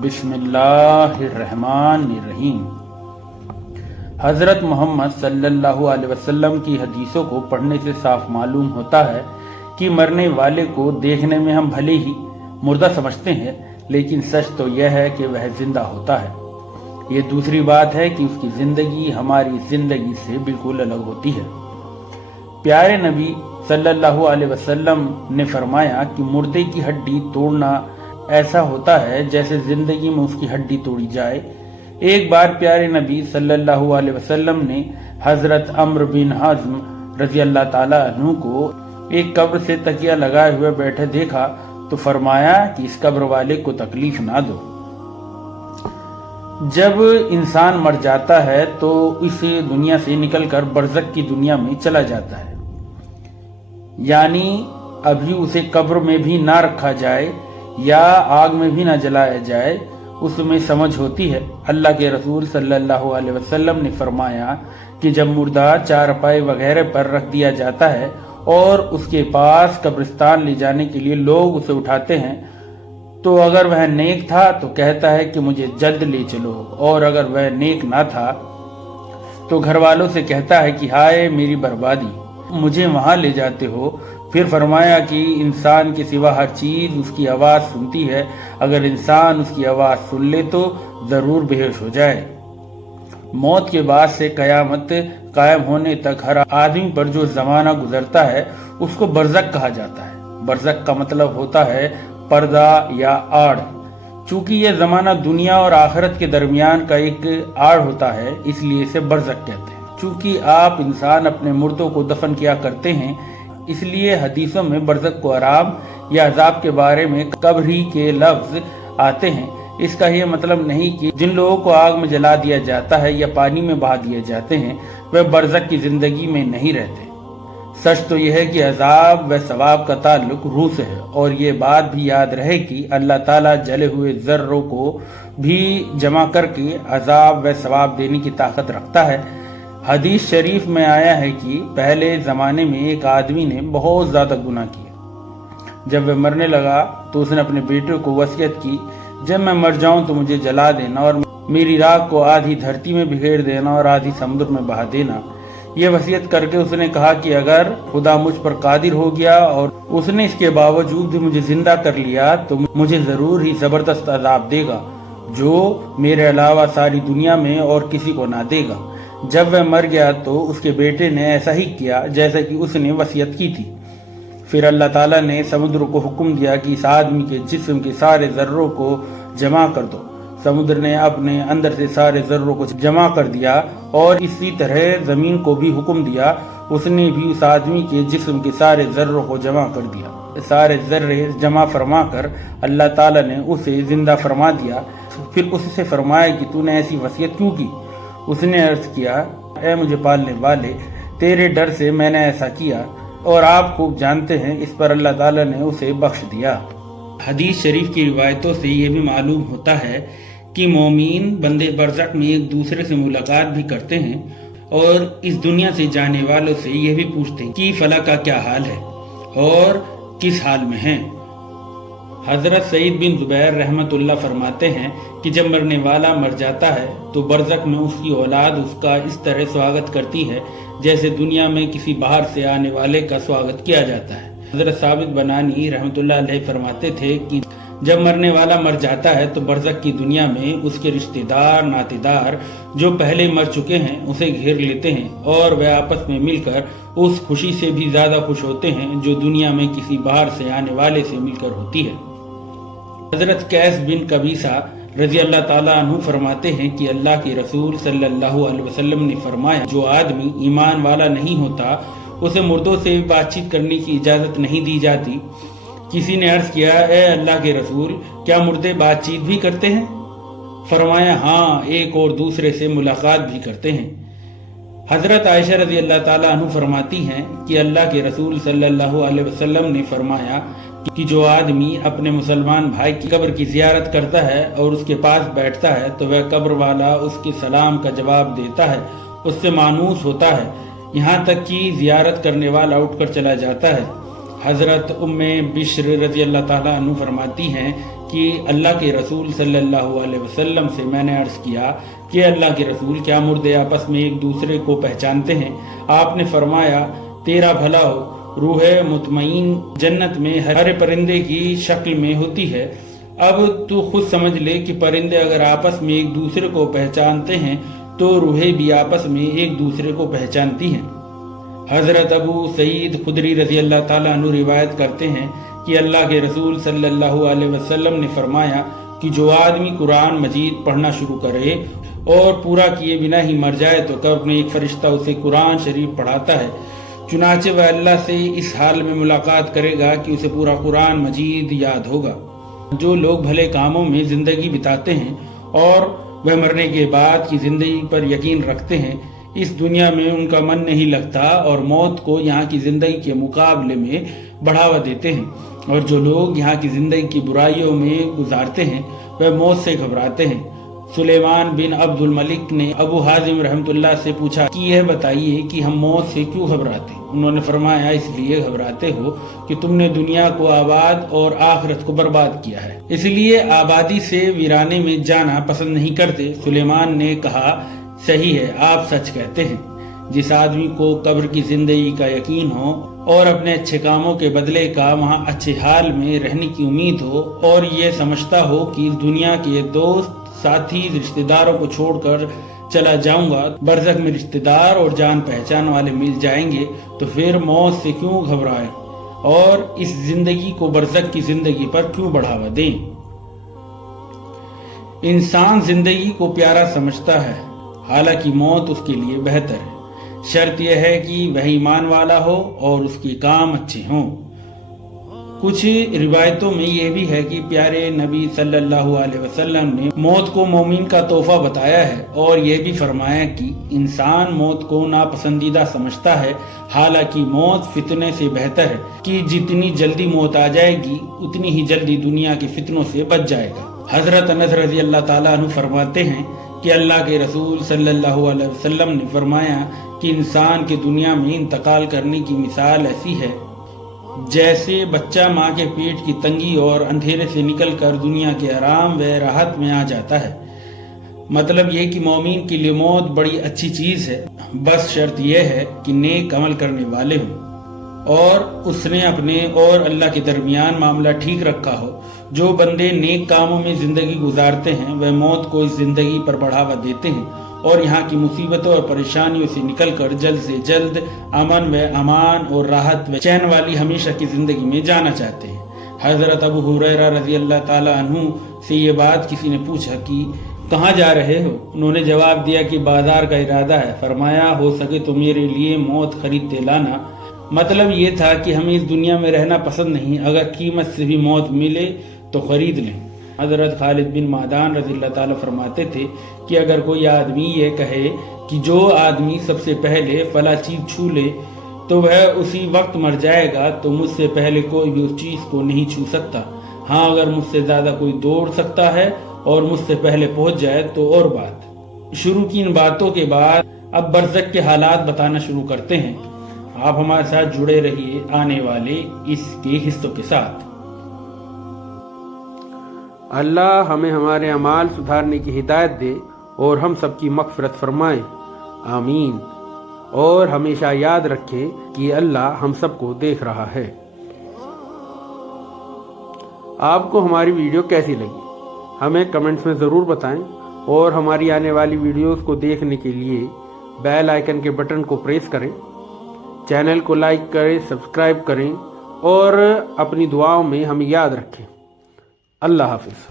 बिस्मिल्लाहिर्रहमानिर्रहीम। हज़रत मोहम्मद सल्लल्लाहु अलैहि वसल्लम की हदीसों को पढ़ने से साफ मालूम होता है कि मरने वाले को देखने में हम भले ही मुर्दा समझते हैं, लेकिन सच तो यह है कि वह जिंदा होता है। ये दूसरी बात है कि उसकी जिंदगी हमारी जिंदगी से बिल्कुल अलग होती है। प्यारे नबी सल्लल्लाहु अलैहि वसल्लम ने फरमाया कि मुर्दे की हड्डी तोड़ना ऐसा होता है जैसे जिंदगी में उसकी हड्डी तोड़ी जाए। एक बार प्यारे नबी सल्लल्लाहु अलैहि वसल्लम ने हजरत अम्र बिन हज़्म रज़ी अल्लाह ताला अन्हु को एक कब्र से तकिया लगाए हुए बैठे देखा तो फरमाया कि इस कब्र वाले को तकलीफ ना दो। जब इंसान मर जाता है तो इस दुनिया से निकलकर बरज़ख की दुनिया में चला जाता है, यानी अभी उसे कब्र में भी ना रखा जाए या आग में भी ना जलाया जाए, उसमें समझ होती है। अल्लाह के रसूल सल्लल्लाहु अलैहि वसल्लम ने फरमाया कि जब मुर्दा चारपाई वगैरह पर रख दिया जाता है और उसके पास कब्रिस्तान ले जाने के लिए लोग उसे उठाते हैं, तो अगर वह नेक था तो कहता है कि मुझे जल्द ले चलो, और अगर वह नेक ना था तो घर वालों से कहता है कि हाय मेरी बर्बादी, मुझे वहां ले जाते हो। फिर फरमाया कि इंसान के सिवा हर चीज उसकी आवाज सुनती है, अगर इंसान उसकी आवाज सुन ले तो जरूर बेहोश हो जाए। मौत के बाद से कयामत कायम होने तक हर आदमी पर जो जमाना गुजरता है उसको बरज़ख कहा जाता है। बरज़ख का मतलब होता है पर्दा या आड़। चूंकि यह जमाना दुनिया और आखिरत के दरमियान का एक आड़ होता है, इसलिए इसे बरज़ख कहते हैं। चूंकि आप इंसान अपने मुर्दों को दफन किया करते हैं, इसलिए हदीसों में बरज़ख को आराम या अजाब के बारे में कब्री के लफ्ज आते हैं। इसका यह मतलब नहीं कि जिन लोगों को आग में जला दिया जाता है या पानी में बहा दिए जाते हैं वह बरज़ख की जिंदगी में नहीं रहते। सच तो यह है कि अजाब व सवाब का ताल्लुक रूह से है, और ये बात भी याद रहे कि अल्लाह ताला जले हुए ज़र्रों को भी जमा करके अजाब व सवाब देने की ताकत रखता है। हदीस शरीफ में आया है कि पहले ज़माने में एक आदमी ने बहुत ज़्यादा गुनाह किया। जब वह मरने लगा तो उसने अपने बेटे को वसीयत की, जब मैं मर जाऊं तो मुझे जला देना और मेरी राख को आधी धरती में बिखेर देना और आधी समुद्र में बहा देना। यह वसीयत करके उसने कहा कि अगर खुदा मुझ पर कादिर हो गया और उसने इसके बावजूद भी मुझे जिंदा कर लिया तो मुझे ज़रूर ही ज़बरदस्त अजाब देगा, जो मेरे अलावा सारी दुनिया में और किसी को ना देगा। जब वह मर गया तो उसके बेटे ने ऐसा ही किया जैसा कि उसने वसीयत की थी। फिर अल्लाह ताला ने समुद्र को हुक्म दिया कि इस आदमी के जिस्म के सारे ज़र्रों को जमा कर दो। समुद्र ने अपने अंदर से सारे ज़र्रों को जमा कर दिया, और इसी तरह ज़मीन को भी हुक्म दिया, उसने भी उस आदमी के जिस्म के सारे ज़र्रों को जमा कर दिया। सारे ज़र्रे जमा फरमा कर अल्लाह ताला ने उसे जिंदा फरमा दिया। फिर उससे फरमाया कि तूने ऐसी वसीयत क्यों की? उसने अर्ज किया, ऐ मुझे पालने वाले, तेरे डर से मैंने ऐसा किया, और आप खूब जानते हैं। इस पर अल्लाह ताला ने उसे बख्श दिया। हदीस शरीफ की रिवायतों से ये भी मालूम होता है कि मोमीन बंदे बरज़ख में एक दूसरे से मुलाकात भी करते हैं, और इस दुनिया से जाने वालों से यह भी पूछते हैं कि फला का क्या हाल है और किस हाल में है। हजरत सईद बिन जुबैर रहमतुल्लाह फरमाते हैं कि जब मरने वाला मर जाता है तो बरज़ख में उसकी औलाद उसका इस तरह स्वागत करती है जैसे दुनिया में किसी बाहर से आने वाले का स्वागत किया जाता है। हजरत साबित बनानी रहमतुल्लाह अलैह फरमाते थे कि जब मरने वाला मर जाता है तो बरज़ख की दुनिया में उसके रिश्तेदार नातेदार जो पहले मर चुके हैं उसे घेर लेते हैं, और वह आपस में मिलकर उस खुशी से भी ज्यादा खुश होते हैं जो दुनिया में किसी बाहर से आने वाले से मिलकर होती है। हजरत कैस बिन कबीसा रजी अल्लाह ताला अन्हु फरमाते हैं कि अल्लाह के रसूल सल्लल्लाहु अलैहि वसल्लम ने फरमाया, जो आदमी ईमान वाला नहीं होता उसे मुर्दों से बातचीत करने की इजाज़त नहीं दी जाती। किसी ने अर्ज किया, ए अल्लाह के रसूल, क्या मुर्दे बातचीत भी करते हैं? फरमाया, हाँ, एक और दूसरे से मुलाकात भी करते हैं। हजरत आयशा रजी अल्लाह ताला अन्हु फरमाती हैं कि अल्लाह के रसूल सल्लल्लाहु अलैहि वसल्लम ने फरमाया कि जो आदमी अपने मुसलमान भाई की कब्र की जियारत करता है और उसके पास बैठता है तो वह कब्र वाला उसके सलाम का जवाब देता है, उससे मानूस होता है, यहाँ तक कि जियारत करने वाला उठकर चला जाता है। हजरत उम्मे बिश्र रजी अल्लाह ताला अन्हु फरमाती हैं کہ اللہ کے رسول صلی اللہ علیہ وسلم سے میں نے عرض کیا کہ اللہ کے رسول کیا مردے آپس میں ایک دوسرے کو پہچانتے ہیں؟ آپ نے فرمایا تیرا بھلا ہو، روح مطمئن جنت میں ہر پرندے کی شکل میں ہوتی ہے۔ اب تو خود سمجھ لے کہ پرندے اگر آپس میں ایک دوسرے کو پہچانتے ہیں تو روحیں بھی آپس میں ایک دوسرے کو پہچانتی ہیں۔ حضرت ابو سعید خدری رضی اللہ تعالیٰ عنہ روایت کرتے ہیں کہ اللہ کے رسول صلی اللہ علیہ وسلم نے فرمایا کہ جو آدمی قرآن مجید پڑھنا شروع کرے اور پورا کیے بنا ہی مر جائے تو قبر میں ایک فرشتہ اسے قرآن شریف پڑھاتا ہے، چنانچہ وہ اللہ سے اس حال میں ملاقات کرے گا کہ اسے پورا قرآن مجید یاد ہوگا۔ جو لوگ بھلے کاموں میں زندگی بتاتے ہیں اور وہ مرنے کے بعد کی زندگی پر یقین رکھتے ہیں، اس دنیا میں ان کا من نہیں لگتا اور موت کو یہاں کی زندگی کے مقابلے میں بڑھاوا دیتے ہیں، اور جو لوگ یہاں کی زندگی کی برائیوں میں گزارتے ہیں وہ موت سے گھبراتے ہیں۔ سلیمان بن عبد الملک نے ابو حازم رحمۃ اللہ سے پوچھا کہ یہ بتائیے کہ ہم موت سے کیوں گھبراتے ہیں؟ انہوں نے فرمایا اس لیے گھبراتے ہو کہ تم نے دنیا کو آباد اور آخرت کو برباد کیا ہے، اس لیے آبادی سے ویرانے میں جانا پسند نہیں کرتے۔ سلیمان نے کہا صحیح ہے، آپ سچ کہتے ہیں۔ جس آدمی کو قبر کی زندگی کا یقین ہو اور اپنے اچھے کاموں کے بدلے کا وہاں اچھے حال میں رہنے کی امید ہو اور یہ سمجھتا ہو کہ اس دنیا کے دوست ساتھی رشتہ داروں کو چھوڑ کر چلا جاؤں گا، برزخ میں رشتہ دار اور جان پہچان والے مل جائیں گے، تو پھر موت سے کیوں گھبرائیں اور اس زندگی کو برزخ کی زندگی پر کیوں بڑھاوا دیں؟ انسان زندگی کو پیارا سمجھتا ہے، حالانکہ موت اس کے لیے بہتر ہے۔ شرط یہ ہے کہ وہ ایمان والا ہو اور اس کے کام اچھے ہوں۔ کچھ روایتوں میں یہ بھی ہے کہ پیارے نبی صلی اللہ علیہ وسلم نے موت کو مومن کا تحفہ بتایا ہے، اور یہ بھی فرمایا کہ انسان موت کو ناپسندیدہ سمجھتا ہے، حالانکہ موت فتنے سے بہتر ہے، کہ جتنی جلدی موت آ جائے گی اتنی ہی جلدی دنیا کے فتنوں سے بچ جائے گا۔ حضرت انس رضی اللہ تعالیٰ عنہ فرماتے ہیں کہ اللہ کے رسول صلی اللہ علیہ وسلم نے فرمایا کہ انسان کے دنیا میں انتقال کرنے کی مثال ایسی ہے جیسے بچہ ماں کے پیٹ کی تنگی اور اندھیرے سے نکل کر دنیا کے آرام و راحت میں آ جاتا ہے۔ مطلب یہ کہ مومن کے لیے موت بڑی اچھی چیز ہے، بس شرط یہ ہے کہ نیک عمل کرنے والے ہوں اور اس نے اپنے اور اللہ کے درمیان معاملہ ٹھیک رکھا ہو۔ جو بندے نیک کاموں میں زندگی گزارتے ہیں وہ موت کو اس زندگی پر بڑھاوا دیتے ہیں اور یہاں کی مصیبتوں اور پریشانیوں سے نکل کر جلد سے جلد امن و امان اور راحت و چین والی ہمیشہ کی زندگی میں جانا چاہتے ہیں۔ حضرت ابو ہریرہ رضی اللہ تعالیٰ عنہ سے یہ بات کسی نے پوچھا کہ کہاں جا رہے ہو؟ انہوں نے جواب دیا کہ بازار کا ارادہ ہے۔ فرمایا ہو سکے تو میرے لیے موت خریدتے لانا۔ مطلب یہ تھا کہ ہمیں اس دنیا میں رہنا پسند نہیں، اگر قیمت سے بھی موت ملے تو خرید لیں۔ حضرت خالد بن معدان رضی اللہ تعالیٰ فرماتے تھے کہ اگر کوئی آدمی یہ کہے کہ جو آدمی سب سے پہلے فلاں چیز چھو لے تو وہ اسی وقت مر جائے گا، تو مجھ سے پہلے کوئی بھی اس چیز کو نہیں چھو سکتا۔ ہاں اگر مجھ سے زیادہ کوئی دوڑ سکتا ہے اور مجھ سے پہلے پہنچ جائے تو اور بات۔ شروع کی ان باتوں کے بعد اب برزخ کے حالات بتانا شروع کرتے ہیں۔ آپ ہمارے ساتھ جڑے رہیے آنے والے اس کے حصوں کے ساتھ۔ اللہ ہمیں ہمارے اعمال سدھارنے کی ہدایت دے اور ہم سب کی مغفرت فرمائے، آمین۔ اور ہمیشہ یاد رکھیں کہ اللہ ہم سب کو دیکھ رہا ہے۔ آپ کو ہماری ویڈیو کیسی لگی ہمیں کمنٹس میں ضرور بتائیں، اور ہماری آنے والی ویڈیوز کو دیکھنے کے لیے بیل آئیکن کے بٹن کو پریس کریں، چینل کو لائک کریں، سبسکرائب کریں اور اپنی دعاؤں میں ہمیں یاد رکھیں۔ اللہ حافظ۔